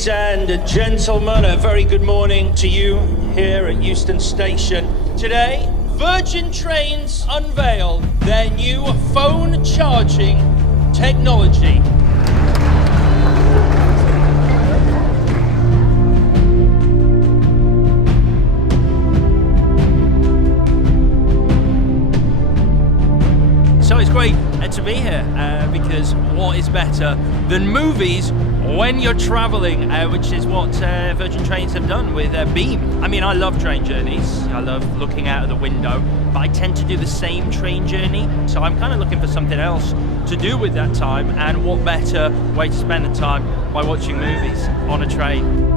Ladies and gentlemen, a very good morning to you here at Euston Station. Today, Virgin Trains unveiled their new phone charging technology. So it's great to be here because what is better than movies when you're traveling, which is what Virgin Trains have done with Beam. I mean, I love train journeys. I love looking out of the window, but I tend to do the same train journey. So I'm kind of looking for something else to do with that time, and what better way to spend the time by watching movies on a train.